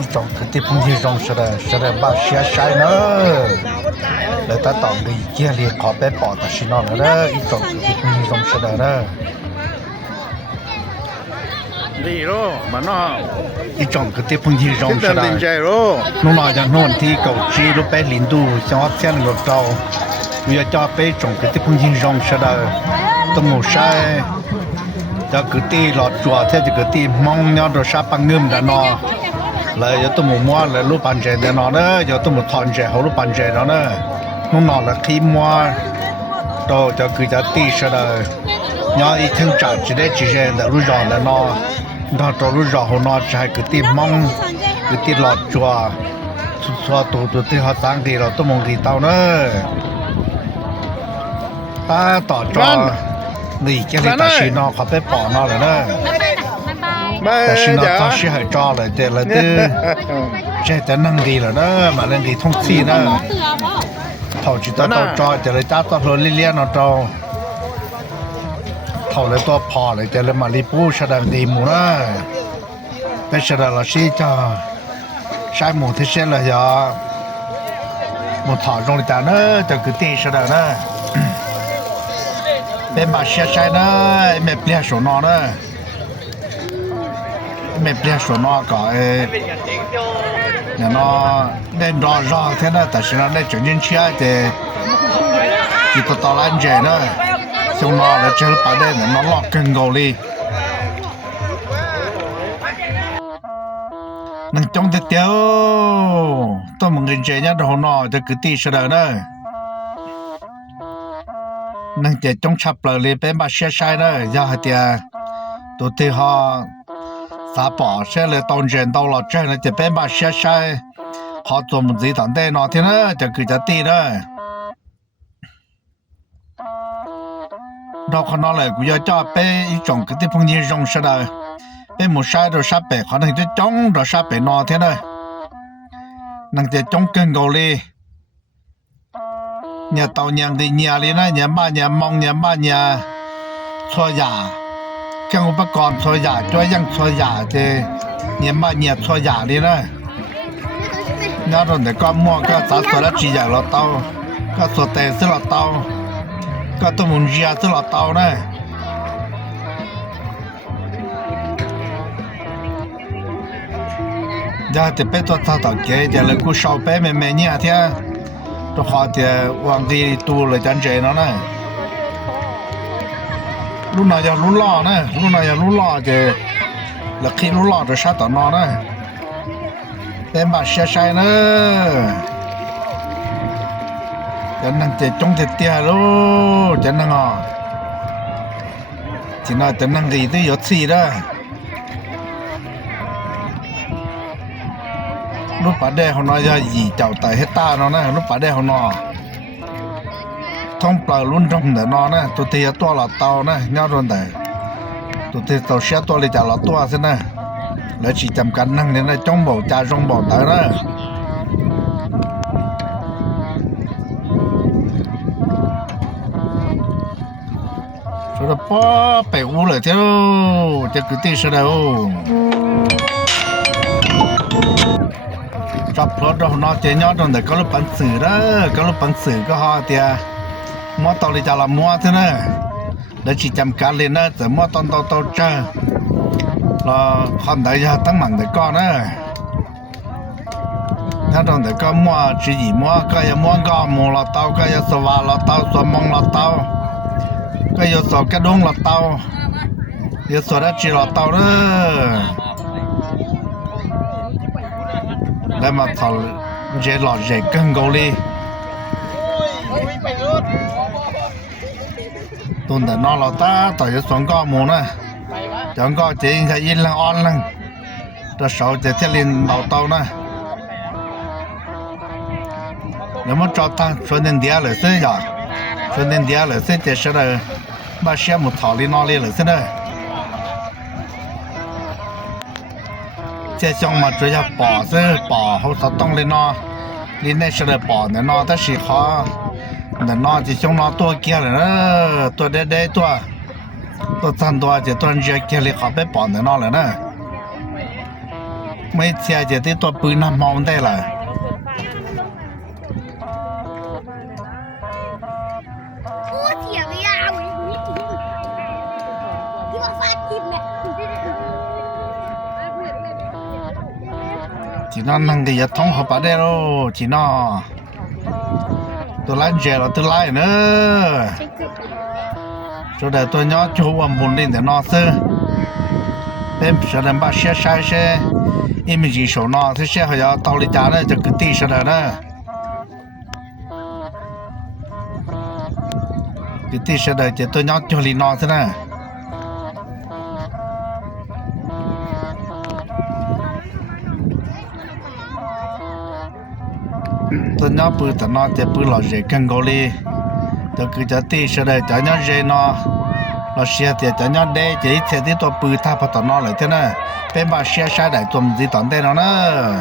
一种肯定碰见种是的把些晒呢来他当的家里靠背包的是那了呢一种肯定碰见种是的呢ดีโรมันน่ะ一种肯定碰见种是的定ใจโร弄那样弄ที่狗鸡都被领导想见了招要叫被种肯定碰见种是的都没晒จะคือตีหลอดจั่วแท้จะคือตีมองยอดชาปังเงิมดานอเลยยอตัวหมู่มัวเลยรูปปันเจเดนอเนยอตัวหมู่ทอนเจเฮารูปปันเจเนาะเนน้องนอละขี้มัวโตจะคือจะตีซะเลยยออีถึงจัดจะได้จิเจนแต่รู้รอแล้วเนาะถ้าตัวรู้รอเฮาเนาะใช่คือตีมองคือตีหลอดจั่วสัวตัวที่เฮาสร้างที่เราตัวมงที่เต้าเนป้าต่อจอนี่แกเลยตาชินอเขาไปปอนอเลยนะแต่ชินอตาชิให้จอเลยแต่ละตื้อใช่แต่นั่งดีแล้วนะมาเล่นดีท่องซี่นะเท่าจิตตัวจอจะเลยจ้าตัวเลี้ยนๆเนาะเท่าเลยตัวพอเลยจะเลยมาลีปูแสดงดีหมูนะแต่แสดงละชีจ้าใช้หมูที่เช่นเลยอย่าหมูถอดลงจานเนอะจะคือตีแสดงนะเป็นมาเชียใช่นะไม่เปลี่ยนสนอนะไม่เปลี่ยนสนอก็เนี่ยเนาะได้รอเท่านั้นแต่ฉันได้จนยินเชียแต่ที่ตัวลันเจนะสนอแล้วเจอประเด็นเนี่ยมันล็อกกันเกาหลีนั่งจ้องเตี้ยวต้องมึงเจเนี่ยตัวหนอจะคือตีเสดนะนั่งเจจงชับเปลือยเป็นมาเชียใช่นะยาเตียตัวที่ฮะสาปอเช่เลยตอนเจนตอนหลอดเจนจะเป็นมาเชียใช่ฮะตัวมันสีต่างได้นอที่นะจะคือจะตีนะเราคนนั้นเลยกูอยากจะเป็นอีจงก็ที่พงยิงจงเสดเป็นหมูชายตัวชาเปเขานั่งจะจงตัวชาเปนอที่นะนั่งจะจงเกินเกาหลีnhà tàu nhà thì nhà đi na nhà ba nhà mong nhà ba nhà xóa giả cáiอุปกรณ์xóa giả choยังxóa giả thì nhà ba nhà xóa giả đi na nhà rồi để con mua cái sản xuất chỉ giả là tàu cái số tiền sẽ là tàu cái tôm muốn giả sẽ là tàu này giờ thì bé tôi thao tàu kế giờ là cứ sau bé mẹ nhà thếตัวขอเตียวางที่ตู้เลยจันเจเนาะนะรุ่นไหนจะรุ่นล่อนะรุ่นไหนจะรุ่นล่อเจหลักขี้รุ่นล่อจะชัดต่อนอนะเป็นบาดเสียใจนะจะนั่งเจจงเตี้ยลูจะนั่งอ่ะที่น่าจะนั่งดีที่ยศสีได้ลูกป่าแดงของน้อยจะหยีเจ้าไตให้ตาเนาะนะลูกป่าแดงของน้อท้องปลาลุ่นท้องแต่นอนะตัวเทียตัวหลอดเตานะเงาโดนแต่ตัวเทียตัวเสียตัวเลยจากหลอดตัวซะนะแล้วchỉจำกันนั่งเนี่ยนะจ้องบอกจ่าจ้องบอกตายนะสุดป้อไปอูเลยเจ้าจะกุฏิเสด็จจับรถเราเนาะเจยอดตรงแต่ก็รู้ปันสื่อนะก็รู้ปันสื่อก็ฮอเตียมัวตอลิจาละมัวเท่านั้นแล้วchỉจำการเลยนะแต่มัวตอนโตเจอเราคนใดจะตั้งมั่นแต่ก็นะถ้าตรงแต่ก็มัวchỉมัวก็อย่ามัวก็มัวละเต้าก็อย่าสว่างละเต้าสวมองละเต้าก็อย่าสวกระดงละเต้าอย่าสวดจีละเต้าเด้อแล้วมาทอเจหลอดเจกังเกาหลีตุนแต่นอนเราตาต่อจะสองก้อมูนะจังก็เจยิงจะยินลังอ่อนลังจะเสาจะเทลินเราเต้านะแล้วมันจอดทางชวนเดินเดียเลยเสียจ้ะชวนเดินเดียเลยเสียเจเสด็จมาเชื่อมุดถอลินอลีเลยเสียเลย这项目主要保是保好它动的呢，你那是的保的呢，但是好，那呢就像那多给了呢，多多赚多就多人家给了好被保的呢了呢， ไม่เสียจะที่ตัวปืนน้ำมองได้ล่ะ พูดเสียงยาวนี่ที่ว่าฟาดกินเนี่ย chỉ nó năng thì thông hợp ở đây đâu chỉ nó tôi lái về là tôi lái nữa cho để tôi nhớ chú ông buồn lên để nó sư em sẽ làm ba xe sai xe em chỉ số nó thì xe phải tao đi trả nữa cho cái tí sẽ là nữa cái tí sẽ là chỉ tôi nhớ cho lý nó thế này tôi nhớ bự tao nó thì bự là dễ cân gò li tôi cứ cho tí sẽ là cho nhớ dễ nó xe thì cho nhớ đây chỉ thì tí tôi bự tha phải tao nó lại thế này bên bà xe sai đại tuần gì tận đây nó nữa